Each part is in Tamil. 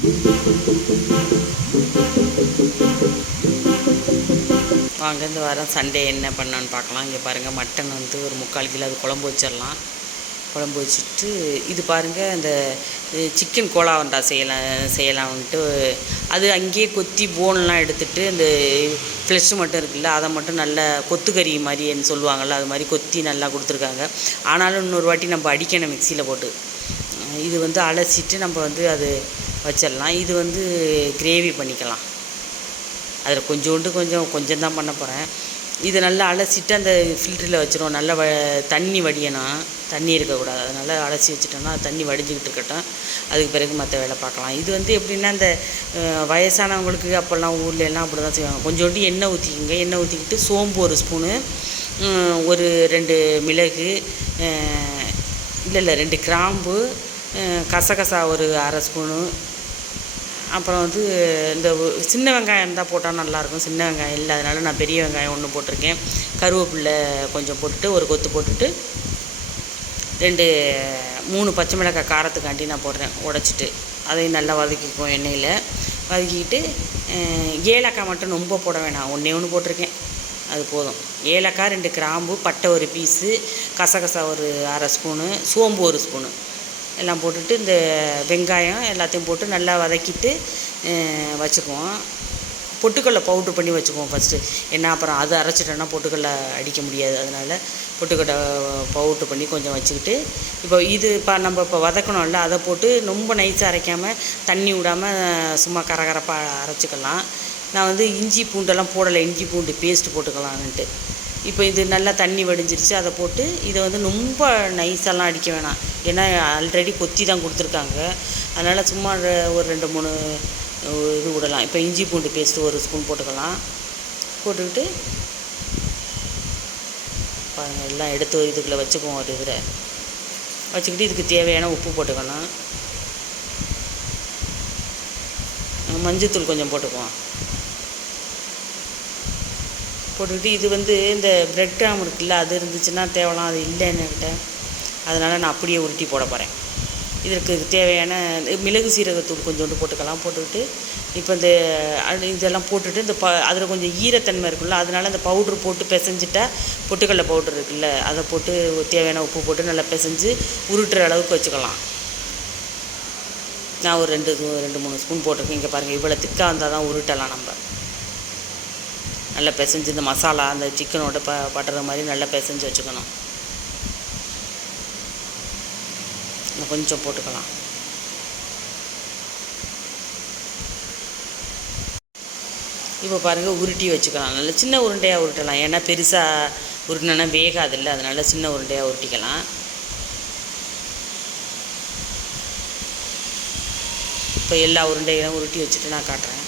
வாங்க இந்த வாரம் சண்டே என்ன பண்ணான்னு பார்க்கலாம். இங்கே பாருங்கள் மட்டன் வந்து ஒரு முக்கால் கிலோ அது குழம்பு வச்சிடலாம். குழம்பு வச்சுட்டு இது பாருங்கள் இந்த சிக்கன் கோலா வண்டா செய்யலாம் செய்யலாம்ன்ட்டு அது அங்கேயே கொத்தி போன்லாம் எடுத்துட்டு இந்த ஃப்ளெஷ் மட்டும் இருக்குல்ல அதை மட்டும் நல்லா கொத்துக்கறி மாதிரின்னு சொல்லுவாங்கள்ல அது மாதிரி கொத்தி நல்லா கொடுத்துருக்காங்க. ஆனாலும் இன்னொரு வாட்டி நம்ம அடிக்கணும் மிக்சியில் போட்டு. இது வந்து அலசிட்டு நம்ம வந்து அது வச்சிடலாம். இது வந்து கிரேவி பண்ணிக்கலாம். அதில் கொஞ்சோண்டு கொஞ்சம் கொஞ்சம் தான் பண்ண போகிறேன் இது நல்லா அலசிட்டு அந்த ஃபில்டரில் வச்சிருவோம். நல்லா வ தண்ணி வடியணும். தண்ணி இருக்கக்கூடாது. அதனால் அலசி வச்சுட்டோம்னா அது தண்ணி வடிஞ்சிக்கிட்டு இருக்கட்டும். அதுக்கு பிறகு மற்ற வேலை பார்க்கலாம். இது வந்து எப்படின்னா இந்த வயசானவங்களுக்கு அப்போல்லாம் ஊர்ல எல்லாம் அப்படி தான் செய்வாங்க. கொஞ்சோண்டு எண்ணெய் ஊற்றிக்கிங்க எண்ணெய் ஊற்றிக்கிட்டு சோம்பு ஒரு ஸ்பூனு ஒரு ரெண்டு மிளகு இல்லை இல்லை ரெண்டு கிராம்பு கசகசா ஒரு அரை ஸ்பூனு அப்புறம் வந்து இந்த சின்ன வெங்காயம் இருந்தால் போட்டால் நல்லாயிருக்கும் சின்ன வெங்காயம் இல்லை அதனால் நான் பெரிய வெங்காயம் ஒன்று போட்டிருக்கேன். கருவேப்பிலை கொஞ்சம் போட்டுட்டு ஒரு கொத்து போட்டுட்டு ரெண்டு மூணு பச்சை மிளகாய் காரத்துக்காண்டி நான் போடுறேன் உடச்சிட்டு. அதையும் நல்லா வதக்கிக்குவோம் எண்ணெயில். வதக்கிக்கிட்டு ஏலக்காய் மட்டும் ரொம்ப போட வேணாம். ஒன்றே ஒன்று போட்டிருக்கேன். அது போதும். ஏலக்காய் ரெண்டு கிராம்பு பட்டை ஒரு பீஸு கசகசா ஒரு அரை ஸ்பூனு சோம்பு ஒரு ஸ்பூனு. எல்லாம் போட்டுட்டு இந்த வெங்காயம் எல்லாத்தையும் போட்டு நல்லா வதக்கிட்டு வச்சுக்குவோம். பொட்டுக்கடலை பவுட்ரு பண்ணி வச்சுக்குவோம் ஃபஸ்ட்டு ஏன்னா அப்புறம் அது அரைச்சிட்டோன்னா பொட்டுக்கடலை அடிக்க முடியாது. அதனால் பொட்டுக்கடலை பவுட்ரு பண்ணி கொஞ்சம் வச்சுக்கிட்டு இப்போ இது இப்போ நம்ம இப்போ வதக்கணும்ல அதை போட்டு ரொம்ப நைஸாக அரைக்காமல் தண்ணி விடாமல் சும்மா கரகரப்பாக அரைச்சிக்கலாம். நான் வந்து இஞ்சி பூண்டெல்லாம் போடலை. இஞ்சி பூண்டு பேஸ்ட்டு போட்டுக்கலான்ட்டு இப்போ இது நல்லா தண்ணி வடிஞ்சிருச்சு அதை போட்டு இதை வந்து ரொம்ப நைஸெல்லாம் அடிக்க வேணாம். ஏன்னா ஆல்ரெடி கொத்தி தான் கொடுத்துருக்காங்க. அதனால் சும்மா ரெ- ஒரு ரெண்டு மூணு இது விடலாம். இப்போ இஞ்சி பூண்டு பேஸ்ட்டு ஒரு ஸ்பூன் போட்டுக்கலாம். போட்டுக்கிட்டு பாருங்கள் எல்லாம் எடுத்து இதுக்குள்ளே வச்சுக்குவோம் ஒரு இதில். வச்சுக்கிட்டு இதுக்கு தேவையான உப்பு போட்டுக்கணும் மஞ்சத்தூள் கொஞ்சம் போட்டுக்குவோம். போட்டுக்கிட்டு இது வந்து இந்த பிரெட் கிராம் இருக்குல்ல அது இருந்துச்சுன்னா தேவலாம் அது இல்லைன்னு என்கிட்ட அதனால் நான் அப்படியே உருட்டி போட போகிறேன் இதற்கு தேவையான மிளகு சீரகத்தூள் கொஞ்சோண்டு போட்டுக்கலாம் போட்டுக்கிட்டு இப்போ இந்த இதெல்லாம் போட்டுட்டு இந்த ப அதில் கொஞ்சம் ஈரத்தன்மை இருக்குல்ல அதனால் அந்த பவுட்ரு போட்டு பிசைஞ்சிட்டா பொட்டுக்கடலை பவுட்ரு இருக்குல்ல அதை போட்டு தேவையான உப்பு போட்டு நல்லா பிசைஞ்சு உருட்டுற அளவுக்கு வச்சுக்கலாம். நான் ஒரு ரெண்டு ரெண்டு மூணு ஸ்பூன் போட்டிருக்கேன். இங்கே பாருங்கள் இவ்வளோ திக்காக இருந்தால் தான் உருட்டலாம் நம்ம. நல்லா பிசைஞ்சு இந்த மசாலா அந்த சிக்கனோட ப பட்டுற மாதிரி நல்லா பிசைஞ்சு வச்சுக்கணும். இன்னும் கொஞ்சம் போட்டுக்கலாம். இப்போ பாருங்கள் உருட்டி வச்சுக்கலாம். நல்லா சின்ன உருண்டையாக உருட்டலாம். ஏன்னா பெருசாக உருட்டினா வேகாதில்ல அதனால் சின்ன உருண்டையாக உருட்டிக்கலாம். இப்போ எல்லா உருண்டைகளும் உருட்டி வச்சுட்டு நான் காட்டுறேன்.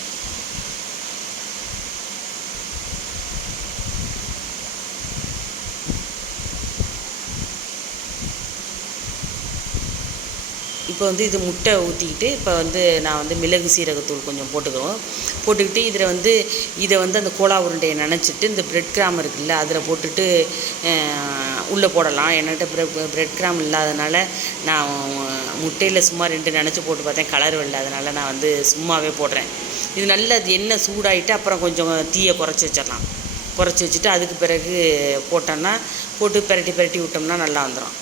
இப்போ வந்து இது முட்டை ஊற்றிக்கிட்டு இப்போ வந்து நான் வந்து மிளகு சீரகத்தூள் கொஞ்சம் போட்டுக்கிறோம். போட்டுக்கிட்டு இதில் வந்து இதை வந்து அந்த கோலா உருண்டையை நினச்சிட்டு இந்த பிரெட் கிராம் இருக்குல்ல அதில் போட்டுட்டு உள்ளே போடலாம். என்கிட்ட பிரெட் பிரெட் கிராம் இல்லாதனால நான் முட்டையில் சும்மா ரெண்டு நினச்சி போட்டு பார்த்தேன் கலர் வரல. நான் வந்து சும்மாவே போடுறேன். இது நல்லா அது எண்ணெய் சூடாயிட்டு அப்புறம் கொஞ்சம் தீயை குறைச்சி வச்சிடலாம். குறைச்சி வச்சுட்டு அதுக்கு பிறகு போட்டோன்னா போட்டு பிரட்டி பிரட்டி விட்டோம்னா நல்லா வந்துடும்.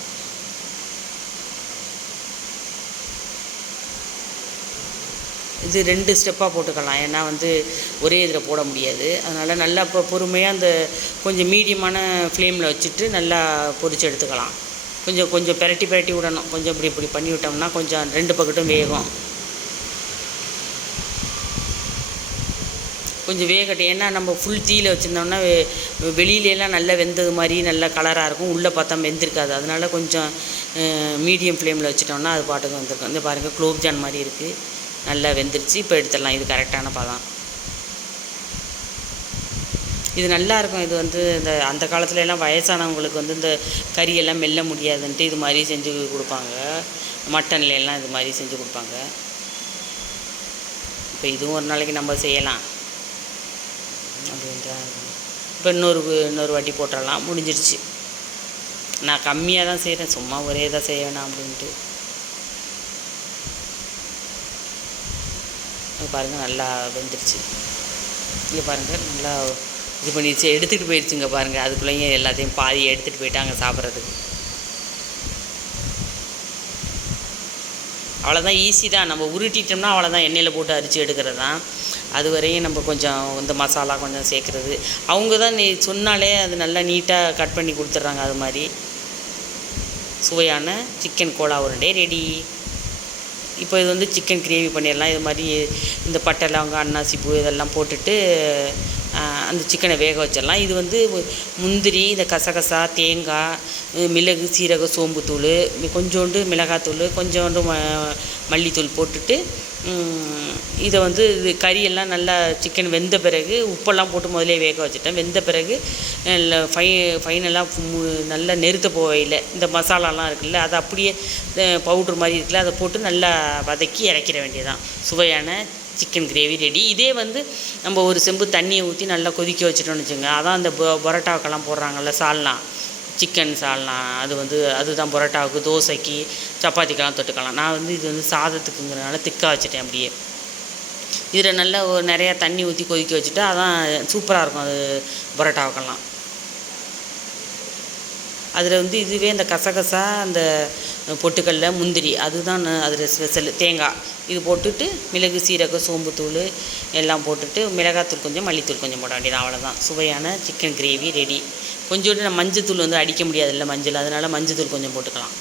இது ரெண்டு ஸ்டெப்பாக போட்டுக்கலாம். ஏன்னா வந்து ஒரே இதில் போட முடியாது. அதனால் நல்லா இப்போ பொறுமையாக அந்த கொஞ்சம் மீடியமான ஃப்ளேமில் வச்சுட்டு நல்லா பொரிச்சு எடுத்துக்கலாம். கொஞ்சம் கொஞ்சம் பிரட்டி பிரட்டி விடணும். கொஞ்சம் இப்படி இப்படி பண்ணி விட்டோம்னா கொஞ்சம் ரெண்டு பக்கட்டும் வேகும். கொஞ்சம் வேகட்டும். ஏன்னா நம்ம ஃபுல் தீயில் வச்சுருந்தோம்னா வெளியிலலாம் நல்லா வெந்தது மாதிரி நல்ல கலராக இருக்கும். உள்ளே பார்த்தா வெந்திருக்காது. அதனால கொஞ்சம் மீடியம் ஃப்ளேமில் வச்சுட்டோம்னா அது பாட்டுக்கு வந்திருக்கும். இந்த பாருங்கள் குலோப்ஜான் மாதிரி இருக்குது நல்லா வெந்துருச்சு. இப்போ எடுத்துடலாம். இது கரெக்டான பழம். இது நல்லாயிருக்கும் இது வந்து இந்த அந்த காலத்துல எல்லாம் வயசானவங்களுக்கு வந்து இந்த கறியெல்லாம் மெல்ல முடியாதுன்ட்டு இது மாதிரி செஞ்சு கொடுப்பாங்க. மட்டன்லாம் இது மாதிரி செஞ்சு கொடுப்பாங்க. இப்போ இதுவும் ஒரு நாளைக்கு நம்ம செய்யலாம். அப்படின்ட்டு இப்போ இன்னொரு இன்னொரு வாட்டி போட்டுடலாம். முடிஞ்சிருச்சு. நான் கம்மியாக தான் செய்கிறேன் சும்மா ஒரே இதாக செய்ய வேணாம் அப்படின்ட்டு. பாருங்கள் நல்லா வெந்துருச்சு. இங்கே பாருங்கள் நல்லா இது பண்ணிடுச்சு எடுத்துகிட்டு போயிடுச்சுங்க பாருங்கள் அதுக்குள்ளேயும் எல்லாத்தையும் பாதி எடுத்துகிட்டு போயிட்டாங்க சாப்பிட்றதுக்கு. அவ்வளோதான் ஈஸி தான். நம்ம உருட்டிட்டோம்னா அவ்வளோதான் எண்ணெயில் போட்டு அரிச்சு எடுக்கிறது தான் அது வரையும் நம்ம கொஞ்சம் இந்த மசாலா கொஞ்சம் சேர்க்குறது. அவங்க தான் நீ சொன்னாலே அது நல்லா நீட்டாக கட் பண்ணி கொடுத்துட்றாங்க அது மாதிரி. சுவையான சிக்கன் கோலா உருண்டை ரெடி இப்போ இது வந்து சிக்கன் கிரேவி பண்ணிடலாம். இது மாதிரி இந்த பட்டை லவங்கம் அன்னாசி பூ இதெல்லாம் போட்டுட்டு அந்த சிக்கனை வேக வச்சிடலாம். இது வந்து முந்திரி இந்த கசகசா தேங்காய் மிளகு சீரகம் சோம்புத்தூள் கொஞ்சோண்டு மிளகாத்தூள் கொஞ்சோண்டு ம மல்லித்தூள் போட்டுட்டு இதை வந்து இது கறியெல்லாம் நல்லா சிக்கன் வெந்த பிறகு உப்பெல்லாம் போட்டு முதலே வேக வச்சுட்டேன். வெந்த பிறகு ஃபை ஃபைனலாக நல்லா நெருத்த போவையில் இந்த மசாலாலாம் இருக்குல்ல அதை அப்படியே பவுட்ரு மாதிரி இருக்குல்ல அதை போட்டு நல்லா வதக்கி இறக்கிற வேண்டியதான் சுவையான சிக்கன் கிரேவி ரெடி இதே வந்து நம்ம ஒரு செம்பு தண்ணியை ஊற்றி நல்லா கொதிக்க வச்சுட்டோம்னு வச்சுங்க அதான் அந்த பொ பரோட்டாவுக்கெல்லாம் போடுறாங்கல்ல சால்னா. சிக்கன் சால்னா அது வந்து அதுதான் பரோட்டாவுக்கு தோசைக்கு சப்பாத்திக்கெல்லாம் தொட்டுக்கலாம். நான் வந்து இது வந்து சாதத்துக்குங்கிறனால திக்காக வச்சுட்டேன் அப்படியே. இதில் நல்லா ஒரு நிறையா தண்ணி ஊற்றி கொதிக்க வச்சுட்டு அதான் சூப்பராக இருக்கும் அது பரோட்டாவுக்கெல்லாம். அதில் வந்து இதுவே இந்த கசகசா அந்த பொட்டுக்கல்ல முந்திரி அதுதான் அதில் ஸ்பெஷல். தேங்காய். இது போட்டுட்டு மிளகு சீரகம் சோம்புத்தூள் எல்லாம் போட்டுட்டு மிளகாத்தூள் கொஞ்சம் மல்லித்தூள் கொஞ்சம் போட வேண்டியது. அவ்வளோதான் சுவையான சிக்கன் கிரேவி ரெடி கொஞ்சோண்டு நம்ம மஞ்சத்தூள் வந்து அடிக்க முடியாதுல்ல மஞ்சள். அதனால் மஞ்சத்தூள் கொஞ்சம் போட்டுக்கலாம்.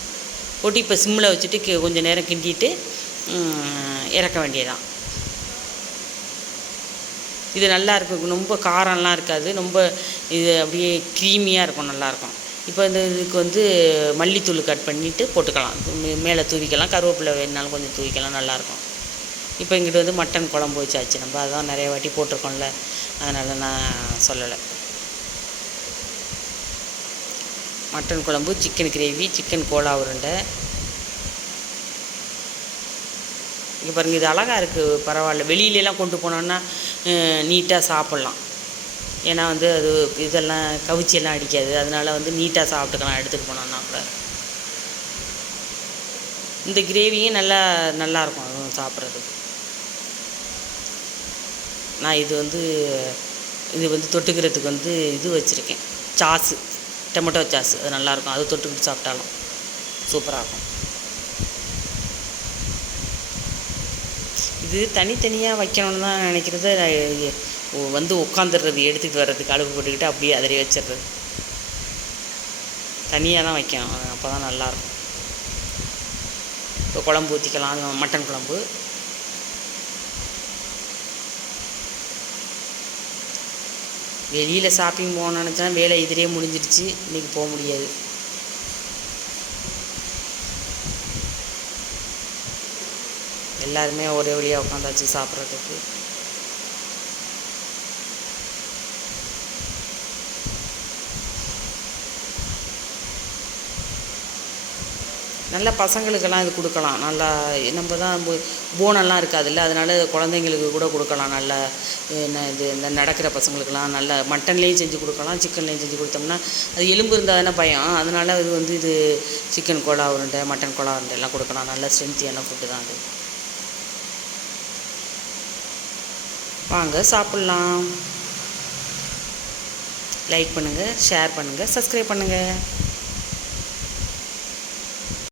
போட்டு இப்போ சிம்மில் வச்சுட்டு கொஞ்சம் நேரம் கிண்டிட்டு இறக்க வேண்டியதான் இது நல்லா இருக்கும். ரொம்ப காரம்லாம் இருக்காது. ரொம்ப இது அப்படியே க்ரீமியாக இருக்கும் நல்லாயிருக்கும் இப்போ இந்த இதுக்கு வந்து மல்லித்தூள் கட் பண்ணிவிட்டு போட்டுக்கலாம். மேலே தூவிக்கலாம். கருவேப்பிலை வேணுனாலும் கொஞ்சம் தூவிக்கலாம். நல்லாயிருக்கும் இப்போ இங்கிட்டு வந்து மட்டன் குழம்பு வச்சாச்சு. நம்ம அதான் நிறைய வாட்டி போட்டிருக்கோம்ல. அதனால் நான் சொல்லலை. மட்டன் குழம்பு சிக்கன் கிரேவி சிக்கன் கோலா உருண்டை. இங்கே பாருங்கள் இது அழகாக இருக்குது பரவாயில்ல. வெளியிலலாம் கொண்டு போனோன்னா நீட்டாக சாப்பிட்லாம். ஏன்னா வந்து அது இதெல்லாம் கவிச்சியெல்லாம் அடிக்காது. அதனால வந்து நீட்டாக சாப்பிட்டுக்கலாம் எடுத்துகிட்டு போனோன்னா கூட. இந்த கிரேவியும் நல்லா நல்லாயிருக்கும் அதுவும் சாப்பிட்றதுக்கு. நான் இது வந்து இது வந்து தொட்டுக்கிறதுக்கு வந்து இது வச்சுருக்கேன். சாஸு. டொமேட்டோ சாஸ் அது நல்லாயிருக்கும். அது தொட்டுக்கிட்டு சாப்பிட்டாலும் சூப்பராக இருக்கும் இது தனித்தனியாக வைக்கணும்னு தான் நினைக்கிறது. வந்து உட்காந்துடுறது எடுத்துகிட்டு வர்றதுக்கு அடுப்பு போட்டுக்கிட்டு அப்படியே அதிலே வச்சிடுறது தனியாக தான் வைக்கணும். அப்போ தான் நல்லாயிருக்கும். இப்போ குழம்பு ஊற்றிக்கலாம் மட்டன் குழம்பு. வெளியில் ஷாப்பிங் போகணும்னு நினச்சா வேலை இதிலே முடிஞ்சிடுச்சு. இன்றைக்கி போக முடியாது. எல்லாருமே ஒரே வழியாக உட்காந்தாச்சு சாப்பிட்றதுக்கு. நல்ல பசங்களுக்கெல்லாம் இது கொடுக்கலாம். நல்லா நம்ம தான் போனெல்லாம் இருக்காதுல்ல. அதனால குழந்தைங்களுக்கு கூட கொடுக்கலாம். நல்லா என்ன இது இந்த நடக்கிற பசங்களுக்கெல்லாம் நல்ல மட்டன்லேயும் செஞ்சு கொடுக்கலாம். சிக்கன்லேயும் செஞ்சு கொடுத்தோம்னா அது எலும்பு இருந்தால் தானே பயம். அதனால் அது வந்து இது சிக்கன் கோலா உருண்டை மட்டன் கோலா உருண்டை எல்லாம் கொடுக்கலாம். நல்ல ஸ்ட்ரென்த்தியான ஃபுட்டு தான் அது. வாங்க சாப்பிட்லாம். லைக் பண்ணுங்கள் ஷேர் பண்ணுங்கள் சப்ஸ்கிரைப் பண்ணுங்கள்